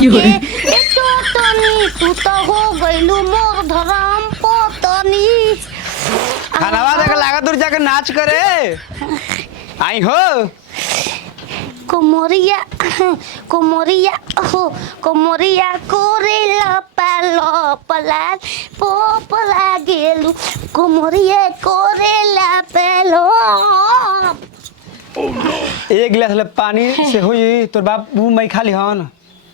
के चटनी तू तो हो गइलू मोर धरम पतनी। खानावा देख लागत दूर जाके नाच करे आई हो। कोमरिया कोमरिया हो कोमरिया कोरेला पालो पलाल पोपला गेलू कोमरिया कोरेला पालो। एक गिलास ले पानी से हुई तोर बाप मुंह में खाली हन।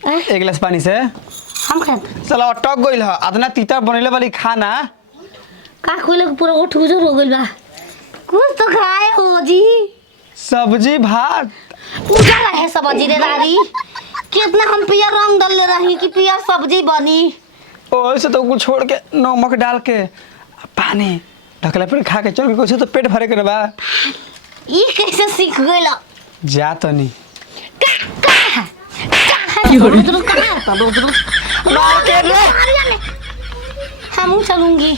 एक गिलास पानी से हम खाते चलो अटक गइल ह अदना तीता बनेले वाली खाना का खोले पूरा उठ गुजर हो गइल बा। कुछ तो खाए हो जी। सब्जी भात पूजा रहे सब्जी रे दादी कितना हम पिया रंग डाल रही कि पिया सब्जी बनी। ओए से तो कुछ छोड़ के नमक डाल के पानी ढकला पर खा के चल के कुछ तो पेट भरे के बा। ई कैसे सीख गइल जा तनी हम चलूंगी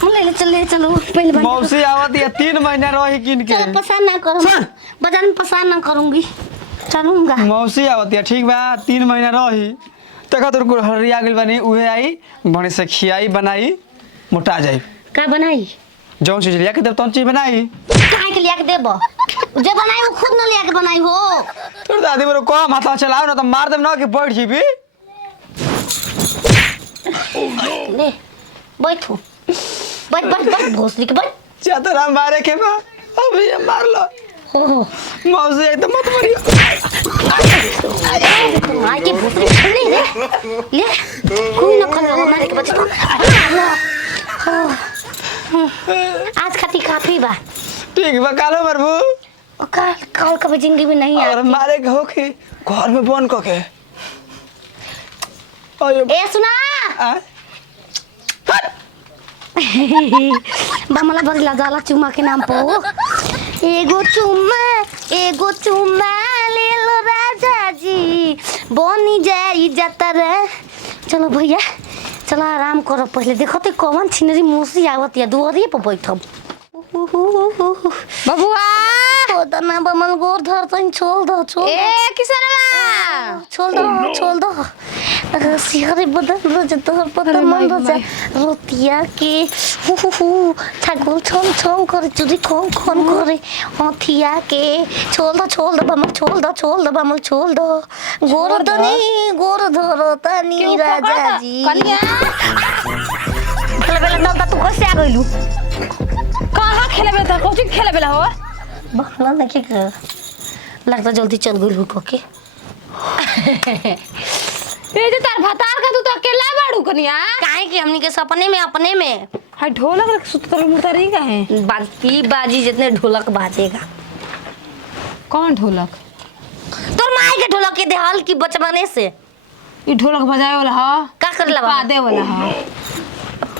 हम ले चलो पहले मौसी आवत है 3 महीना रही किन के चल पसंद ना करूँ बजान पसंद ना करूंगी चलूंगा। मौसी आवत है ठीक बा 3 महीना रही तक तोर को हरिया गेल बनी उहे आई बने से खियाई बनाई मोटा जाई का बनाई जौन चीज लिया के देव तौन चीज बनाई काहे के लिया के देबो जे बनाई वो खुद न लिया के बनाई हो। तोर दादी मेरे को माथा चलाओ ना तो मार देम ना कि बैठ जीबी। ले बैठो बैठ भोसड़ी के बैठ चातरा मारे के बा अभी ये मार लो हो मौसी आई तो मत मरियो। आई के भोसड़ी ले कोई न खाना मारे के बच्चा आज खाती काफी बा ठीक बा कालो मरबू काल कभी जिंदगी में नहीं और आती। मारे के होके घर में बंद करके ए सुना बमला बदला जाला चुमा के नाम पो एगो चुम्मा ले लो राजा जी बनी जाई जतरा। चलो भैया चलो आराम करो पहले देखो तो कौन छिनरी मौसी आवत या दुआरी पे बैठब। बबुआ ना बमल गोर धर तन छोड़ दो ए किसनवा छोड़ दो सिहरे बदल रोज तोहर पता मन रोज रोतिया के छागल छम छम करे चुरी खोन खोन करे हथिया के छोड़ दो बमल छोड़ दो गोर धरो तनी राजा जी कन्या बेला तब तू कैसे आ गइलू कहां खेले बेला कोची खेले बेला हो बखला देखे के लगता जल्दी चल गइल हो के ये जे तार भतार का तू तो अकेला बाड़ू कन्या काहे कि हमनी के सपने में अपने में हाय ढोलक रख सुत तर मुर्ता रही का है बाकी बाजी जितने ढोलक बाजेगा। कौन ढोलक तोर माई के ढोलक के देहाल की बचपने से ये ढोलक बजाए वाला हां का करला बा दे वाला हां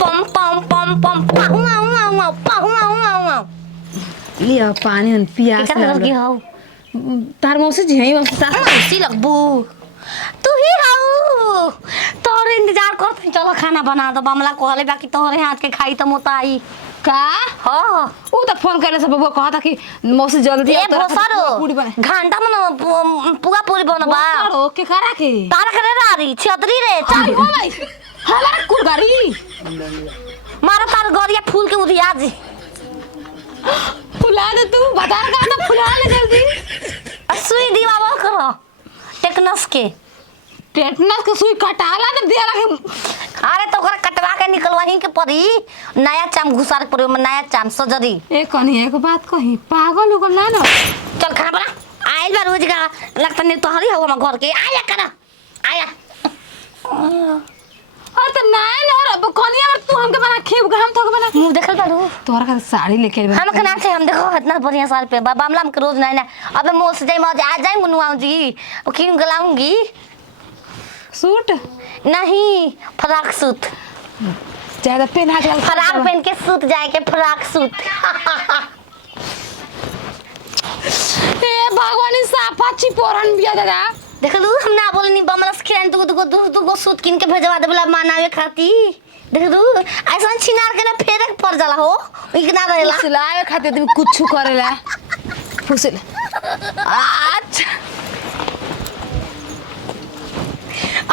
पम पम पम पम पाऊ लिया पानी हन पियास लगी हो तार मौसी जी है मौसी सास मौसी लगबू तू ही हो तोर इंतजार करत चलो खाना बना दो बमला कहले बाकी तोरे हाथ के खाई त मोताई का हां वो तो फोन करले सब बबुआ कहता कि मौसी जल्दी ए भोसरो घंटा में पूरा पूरी बनबा भोसरो के करा के तारा करे रारी छतरी रे चल हो भाई हमारा कुरगारी मारा तार गरिया फूल के उधिया जी फुला दे तू बता का तो फुला ले जल्दी सुई दीवा करो टेक्नस के सुई कटाला तो दे रखे अरे तो ओकरा कटवा के निकलवाही के पड़ी नया चाम घुसार के पड़ी में नया चाम सजरी ए कनी एक बात कही पागल हो गला ना चल खाना बना आइल बार रोज का लगता नहीं तो हरी हो हम घर के आया करा आया और तो नाय ना अब कनिया में तू हमके बना खेब हम तो बना मुंह देखल बारू तोरा का साड़ी लेके आइबा हम के नाम से हम देखो इतना बढ़िया साल पे बामला हम के रोज नहीं ना अबे मोल से जाई मौज आ जाई मुनुआ जी वो क्यों गलाऊंगी सूट नहीं फ्रॉक सूट ज्यादा पहना के फ्रॉक पहन के सूट जाए के फ्रॉक सूट ए भगवानी साफा चिपोरन बिया दादा देखलू हम ना बोलनी बमला से खेन दुगो सूट किन के भेजवा देबला मानावे खाती देखलू ऐसा छिनार के ना फेरे पड़ जाला हो इतना रहेला सिलाए खाते तुम कुछ करेला फुसिल अच्छा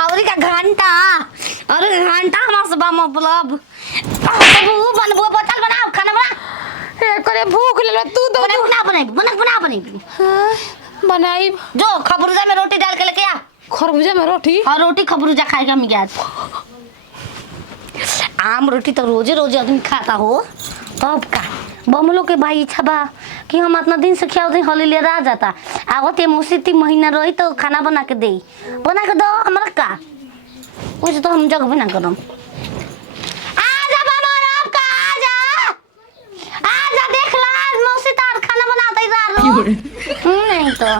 और का घंटा अरे घंटा हमारे सब मतलब बाबू बनबो बोतल बनाओ खाना बना ए करे भूख ले तू दो बना बनाई जो खबरूजा में रोटी डाल के लेके आ खरबूजा में रोटी और रोटी खबरूजा खाएगा हम आज आम रोटी तो रोजे रोजे आदमी खाता हो तब का बमलो के भाई इच्छा बा कि हम इतना दिन से खियाओ दिन होली ले रह जाता आवत ये मुसीती महीना रही तो खाना बना के दो हमरा का वैसे तो हम जग भी ना करम आजा बाबा का आजा देख ला मौसी तार खाना बनाता ही नहीं तो